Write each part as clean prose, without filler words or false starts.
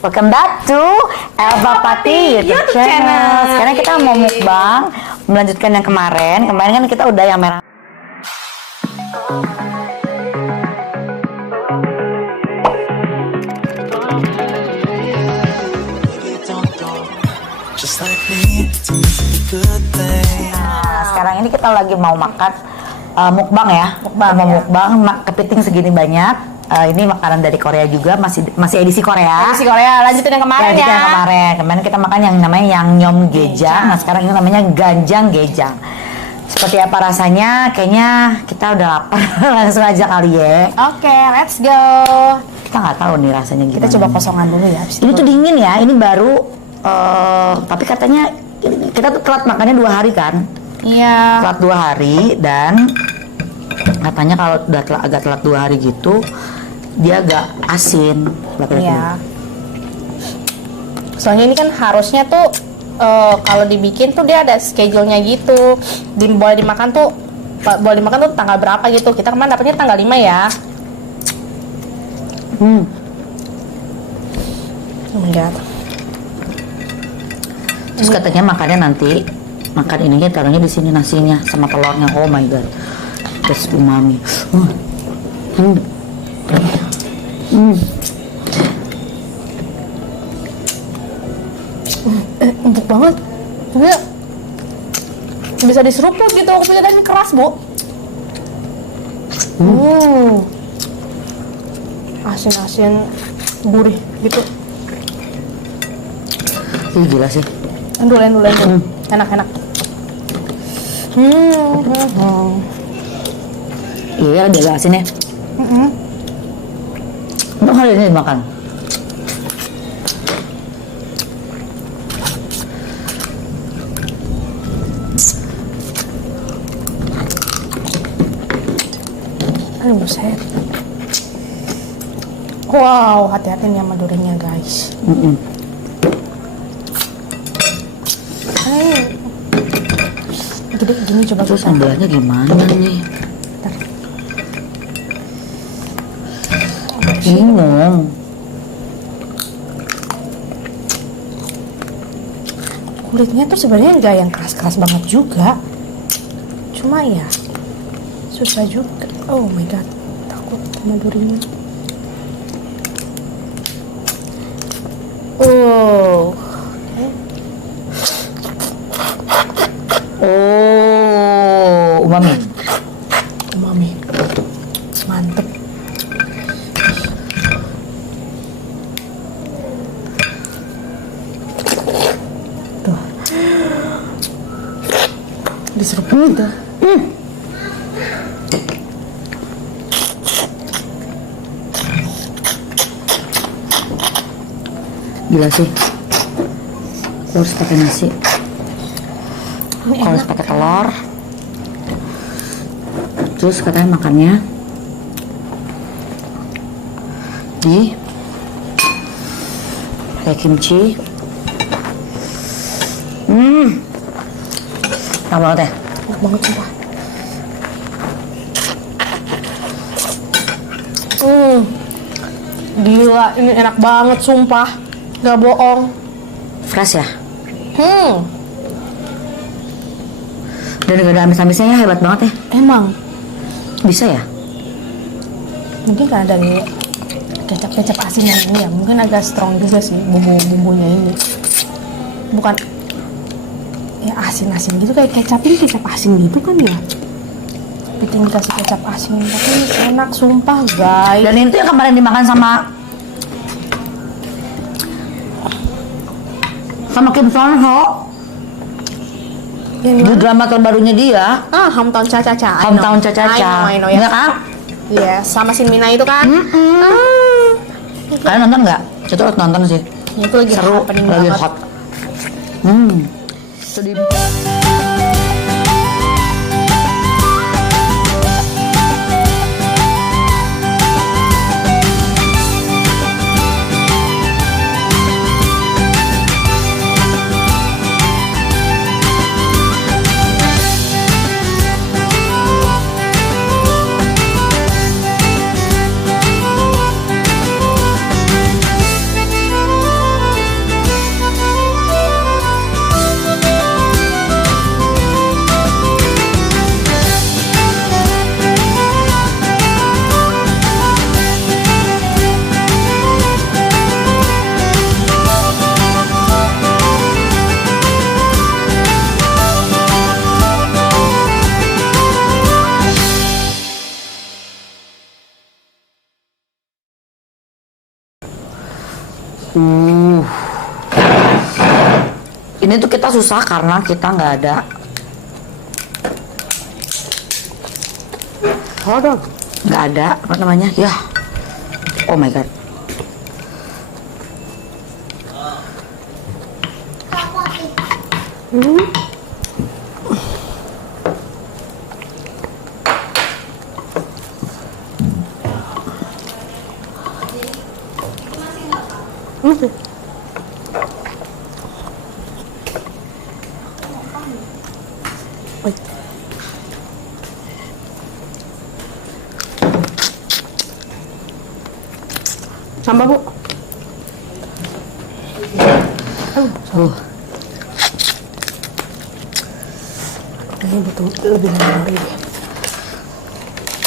welcome back to Elva Pati YouTube channel. Sekarang kita mau mukbang, melanjutkan yang kemarin. Kemarin kan kita udah yang merah. Nah, sekarang ini kita lagi mau makan mukbang ya. Mukbang kepiting segini banyak. Ini makanan dari Korea juga, masih edisi Korea. Edisi Korea, lanjutin yang kemarin ya. Kemarin kita makan yang namanya Yangnyeom Gejang. Nah, sekarang ini namanya Ganjang Gejang. Seperti apa rasanya? Kayaknya kita udah lapar. Langsung aja kali ya. Oke, let's go. Kita nggak tahu nih rasanya gimana. Kita coba kosongan dulu ya. Ini tuh dingin ya, ini baru. Tapi katanya kita tuh telat makannya 2 hari kan? Iya. Telat 2 hari dan katanya kalau udah agak telat 2 hari gitu dia agak asin. Iya. Soalnya ini kan harusnya tuh kalau dibikin tuh dia ada schedule-nya gitu. Boleh dimakan tuh tanggal berapa gitu. Kita kemarin dapetnya tanggal 5 ya. Oh my god. Terus katanya makannya nanti makan ininya taruhnya di sini nasinya sama telurnya. Oh my god. Terus umami. Empuk banget. Dia bisa diseruput gitu. Aku pikir tadi keras, Bu. Asin-asin gurih gitu. Ih, gila sih. Endul. Enak. Iya, dia agak asin ya. Untuk hari ini dimakan. Aduh, buset. Wow, hati-hati nih sama durinya, guys. Gini coba Terus sambalnya gimana nih? Bingung. Kulitnya tuh sebenarnya nggak yang keras-keras banget juga. Cuma ya susah juga. Oh my god, takut sama durinya. Umami. Mantep. Tuh. Diseruput gitu. Gila sih. Aku harus pakai nasi. Aku harus pakai telur. Terus katanya makannya di pakai kimchi. Enak banget ya? Enak banget sumpah. Gila, ini enak banget sumpah. Gak bohong. Fresh ya? Dan gak ada amis-amisnya ya, hebat banget ya. Emang Bisa ya? mungkin karena dari kecap asin yang ini ya, mungkin agak strong juga sih bumbunya ini. Bukan ya asin-asin gitu, kayak kecap asin gitu kan ya. Bikin dikasih kecap asin, tapi ini enak sumpah guys. Dan itu yang kemarin dimakan sama Kim Son Ho di drama terbarunya dia. Hometown Cha-Cha. Hometown Cha-Cha. I know ya. Iya kan? Iya, sama Shin Mina itu kan. Kalian nonton nggak? Itu harus nonton sih. Ya, itu lagi seru, happening lagi banget. hot. Sedih. Uh. Ini tuh kita susah karena kita nggak ada. Nggak ada apa namanya ya. Oh my god. Tambah Bu. Ini butuh lebih lagi.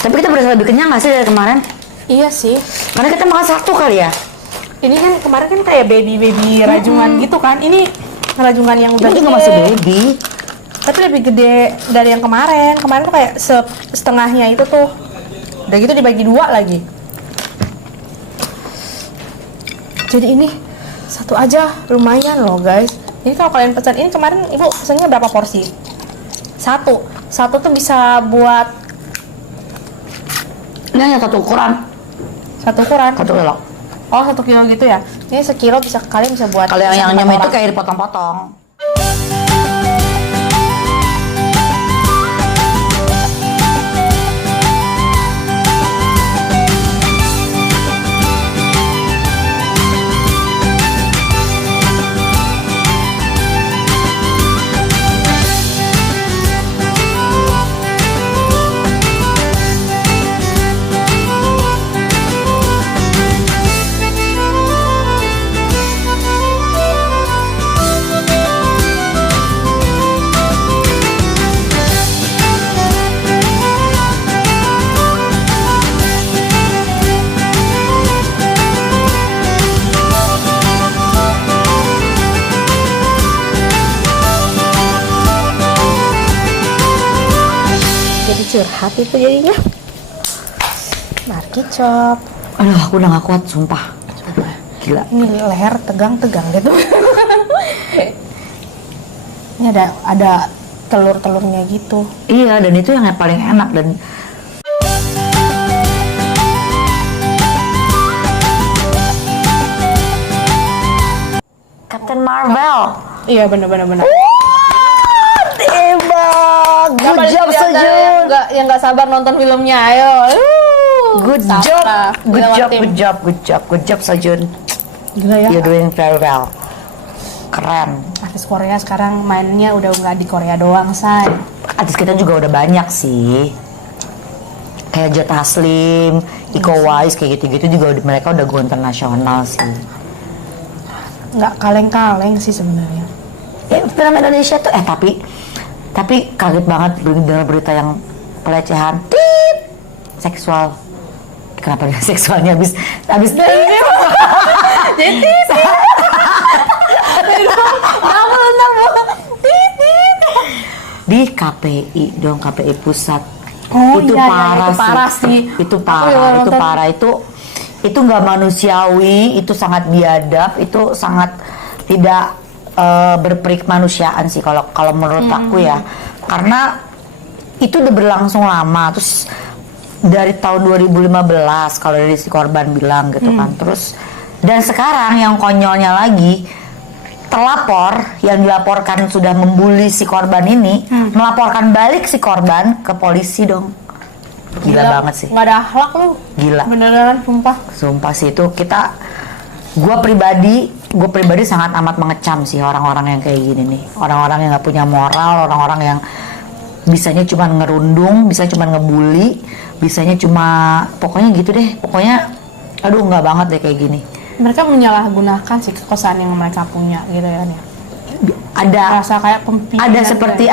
Tapi kita berasa lebih kenyang nggak sih dari kemarin? Iya sih. Karena kita makan satu kali ya. Ini kan kemarin kan kayak baby rajungan gitu kan. Ini rajungan yang udah Ini juga gede. masih baby. Tapi lebih gede dari yang kemarin. Kemarin tuh kayak setengahnya itu tuh. Udah gitu dibagi 2 lagi. Jadi ini satu aja lumayan loh guys. Ini kalau kalian pesan ini kemarin ibu pesannya berapa porsi? Satu tuh bisa buat Ini hanya satu ukuran, satu ukuran. 1 kilo. Oh 1 kilo gitu ya. Ini sekilo bisa kalian bisa buat. Kalau yang empat nyam itu orang. kayak dipotong-potong. Jadi curhat itu jadinya. Marki chop. Aduh, aku udah gak kuat, sumpah. Coba. Gila. Ini leher tegang-tegang gitu. Ini ada telur-telurnya gitu. Iya, dan itu yang paling enak dan Captain Marvel. Iya benar-benar. Hebat. Good job, Sejun. Yang nggak sabar nonton filmnya, ayo. Good Sapa. job. Good Lewat job, tim. good job, good job. Good job, Sejun. Gila ya. You're doing very well. Keren. Artis Korea sekarang mainnya udah nggak di Korea doang, say. Artis kita juga udah banyak sih. Kayak Joe Taslim, Iko Uwais, kayak gitu-gitu juga mereka udah go internasional sih. Nggak kaleng-kaleng sih sebenarnya. Ya, film Indonesia tuh tapi kaget banget dengar berita yang pelecehan seksual. Kenapa dia seksualnya habis Jadi di KPI dong, KPI pusat. Oh, Itu iya, parah itu parah sih. Itu Aku parah, juga itu nonton. parah. Itu nggak manusiawi, itu sangat biadab, itu sangat tidak berperikmanusiaan sih kalau menurut aku ya. Karena itu udah berlangsung lama, terus dari tahun 2015 kalau dari si korban bilang gitu kan. Terus dan sekarang yang konyolnya lagi, terlapor yang dilaporkan sudah membuli si korban ini melaporkan balik si korban ke polisi dong. Gila banget sih. Nggak ada akhlak lu. Gila. Beneran sumpah. Sumpah sih itu gue pribadi sangat amat mengecam sih orang-orang yang kayak gini nih. Orang-orang yang nggak punya moral, orang-orang yang bisanya cuma ngerundung, bisa cuma ngebully, bisanya cuma pokoknya gitu deh. Pokoknya aduh nggak banget deh kayak gini. Mereka menyalahgunakan sih kekuasaan yang mereka punya gitu ya. Ada Rasa kayak pemimpinan. ada seperti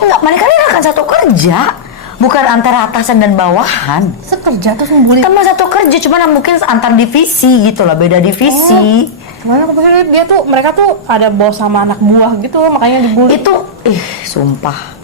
enggak, mereka ini akan satu kerja, bukan antara atasan dan bawahan. sekerja terus membuli. Kan satu kerja, cuman mungkin antar divisi gitu loh, beda divisi. Gimana aku pikir mereka tuh ada bos sama anak buah gitu, makanya dibully. Itu sumpah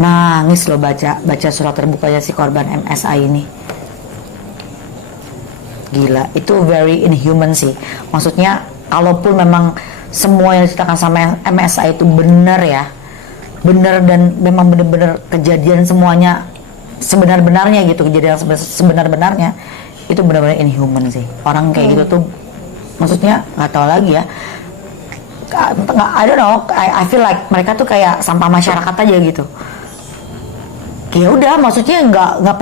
nangis loh baca surat terbukanya si korban MSA ini. Gila, itu very inhuman sih. Maksudnya, kalaupun memang semua yang diceritakan sama MSI itu benar ya, benar dan memang benar-benar kejadian semuanya sebenar-benarnya gitu, kejadian sebenar-benarnya, itu benar-benar inhuman sih. Orang kayak gitu tuh, maksudnya nggak tahu lagi ya. I don't know, I feel like mereka tuh kayak sampah masyarakat aja gitu. Ya udah, maksudnya nggak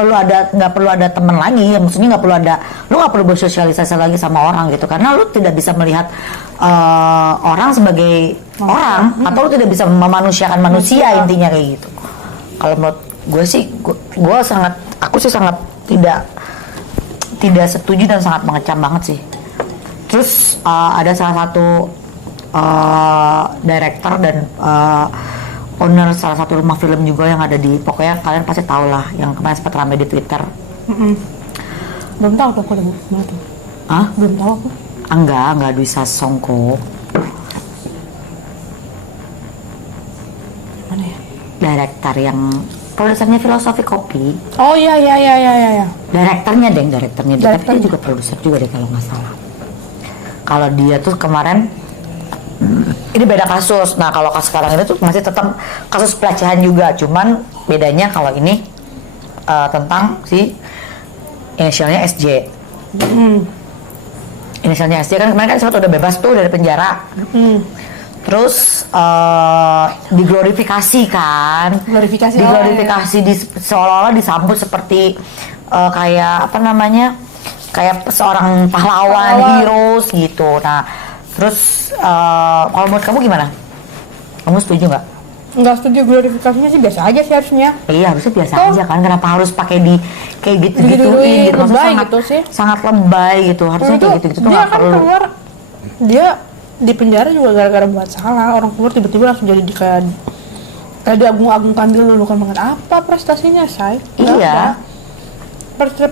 perlu ada teman lagi, ya maksudnya lu nggak perlu bersosialisasi lagi sama orang gitu, karena lu tidak bisa melihat orang sebagai orang, atau lu tidak bisa memanusiakan manusia, intinya kayak gitu. Kalau menurut gue sih, aku sih sangat tidak setuju dan sangat mengecam banget sih. Terus ada salah satu director dan owner salah satu rumah film juga yang ada di, pokoknya kalian pasti tahu lah, yang kemarin sempat ramai di Twitter. Belum tahu aku udah Hah? belum tahu aku. Enggak Dwi Sasongko. Mana ya? Director yang produsernya Filosofi Kopi. Oh iya. Direkturnya dia, tapi dia juga produser juga deh kalau nggak salah. Kalau dia tuh kemarin, ini beda kasus. Nah, kalau kasus sekarang ini tuh masih tetap kasus pelecehan juga, cuman bedanya kalau ini tentang si inisialnya SJ. Inisialnya SJ kan kemarin kan sempat udah bebas tuh dari penjara. Terus diglorifikasi kan, diglorifikasi seolah-olah disambut seperti kayak apa namanya, kayak seorang pahlawan, heroes gitu. Nah, terus kalau menurut kamu gimana? Kamu setuju nggak? Nggak setuju, glorifikasinya sih biasa aja sih harusnya. Iya, harusnya biasa aja kan. Kenapa harus pakai kayak gitu-gituin gitu? Lebay Maksudnya gitu sih. sangat lebay gitu. Harusnya kayak gitu-gitu tuh dia nggak kan perlu. keluar, dia di penjara juga gara-gara buat salah. Orang keluar tiba-tiba langsung jadi kayak diagung-agungkan dulu, bukan banget apa prestasinya, say. Iya.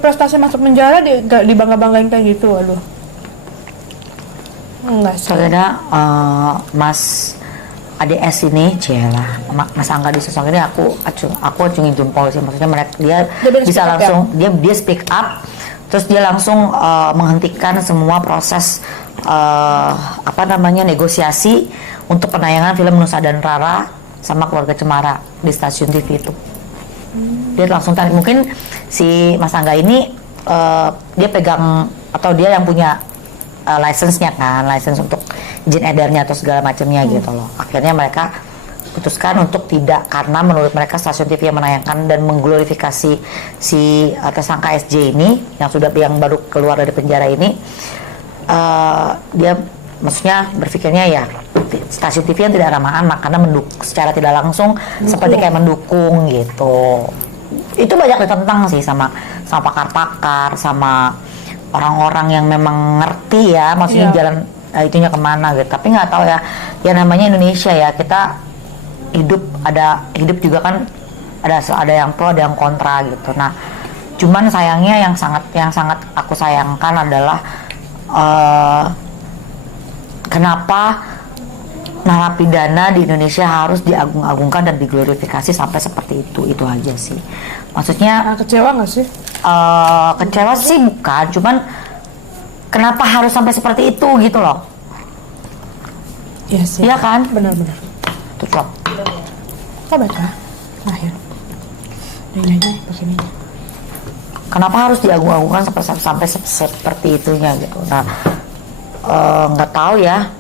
Prestasi masuk penjara dibangga-banggain kayak gitu, aduh. Enggak sih. Soalnya Mas ADS ini, jelah, Mas Angga Dwi Sasongko ini aku acungin jempol sih. Maksudnya dia bisa langsung, dia speak up, terus dia langsung menghentikan semua proses negosiasi untuk penayangan film Nusa dan Rara sama Keluarga Cemara di stasiun TV itu. Dia langsung tarik. Mungkin si Mas Angga ini dia pegang, atau dia yang punya license-nya kan, license untuk izin edarnya atau segala macamnya gitu loh. Akhirnya mereka putuskan untuk tidak, karena menurut mereka stasiun TV yang menayangkan dan mengglorifikasi si tersangka SJ ini yang baru keluar dari penjara ini, dia maksudnya berpikirnya ya stasiun TV yang tidak ramah anak, karena secara tidak langsung seperti kayak mendukung gitu. Itu banyak ditentang sih sama pakar-pakar, sama orang-orang yang memang ngerti ya, maksudnya jalan itunya kemana gitu. Tapi nggak tahu ya namanya Indonesia ya, kita hidup juga kan ada yang pro, ada yang kontra gitu. Nah, cuman sayangnya yang sangat aku sayangkan adalah kenapa narapidana di Indonesia harus diagung-agungkan dan diglorifikasi sampai seperti itu aja sih. Maksudnya kecewa nggak sih? Kecewa sih bukan, cuman kenapa harus sampai seperti itu gitu loh? Iya sih. Iya kan? Benar-benar. Tuh loh. Kok baca? Lahir. Ini begini. Kenapa harus diagung-agungkan sampai seperti itunya gitu? Nah, nggak tahu ya.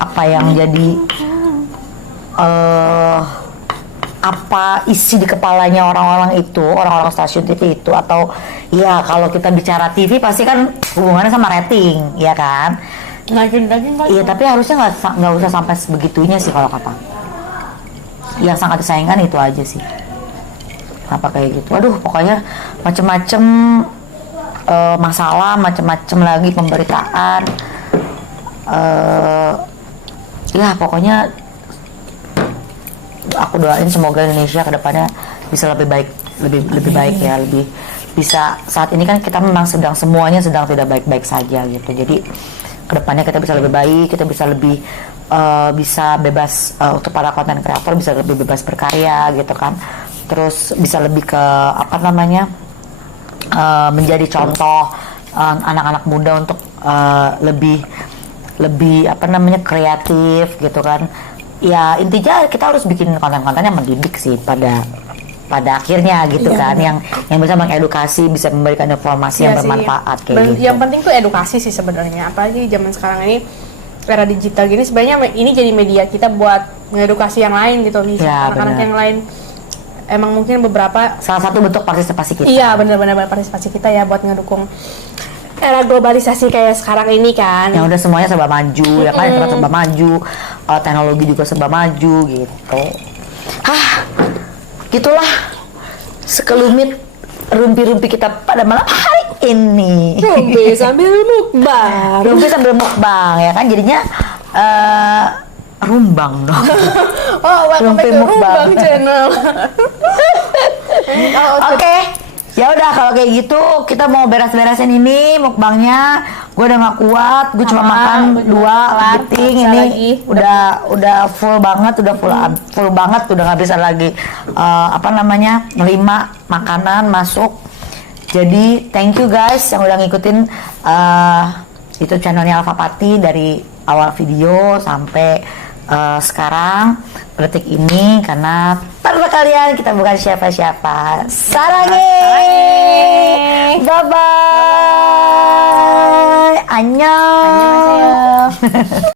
Apa yang jadi apa isi di kepalanya orang-orang stasiun TV itu, atau ya kalau kita bicara TV pasti kan hubungannya sama rating, ya kan? Naikin daging kan? Iya, tapi harusnya nggak usah sampai sebegitunya sih kalau kata. Yang sangat disayangkan itu aja sih. Apa kayak gitu? Aduh, pokoknya macem-macem masalah, macem-macem lagi pemberitaan. Ya pokoknya aku doain semoga Indonesia kedepannya bisa lebih baik, lebih baik ya, lebih bisa. Saat ini kan kita memang semuanya sedang tidak baik-baik saja gitu. Jadi kedepannya kita bisa lebih baik, kita bisa lebih bisa bebas untuk para konten kreator bisa lebih bebas berkarya gitu kan. Terus bisa lebih ke menjadi contoh anak-anak muda untuk lebih apa namanya kreatif gitu kan. Ya intinya kita harus bikin konten-konten yang mendidik sih pada akhirnya gitu kan, yang bisa mengedukasi, bisa memberikan informasi yang bermanfaat kayak gitu. Yang penting tuh edukasi sih sebenarnya, apalagi zaman sekarang ini era digital gini, sebenarnya ini jadi media kita buat mengedukasi yang lain gitu, bisa anak-anak yang lain. Emang mungkin beberapa salah satu bentuk partisipasi kita. Iya, benar-benar partisipasi kita ya buat ngedukung era globalisasi kayak sekarang ini kan. Yang udah semuanya serba maju, ya kan? Internet serba maju, teknologi juga serba maju gitu. Gitulah sekelumit rumpi-rumpi kita pada malam hari ini. Rumpi sambil mukbang. Rumpi sambil mukbang ya kan, jadinya rumbang dong. Rumpi mukbang channel. Oke. Ya udah kalau kayak gitu kita mau beres-beresin ini mukbangnya. Gue udah gak kuat, gue cuma makan 2 kepiting ini udah full banget, udah full banget, udah nggak bisa lagi nerima makanan masuk. Jadi thank you guys yang udah ngikutin itu channelnya Alpha Pati dari awal video sampai sekarang detik ini, karena tanpa kalian kita bukan siapa-siapa. Sarangi, bye bye, annyeong.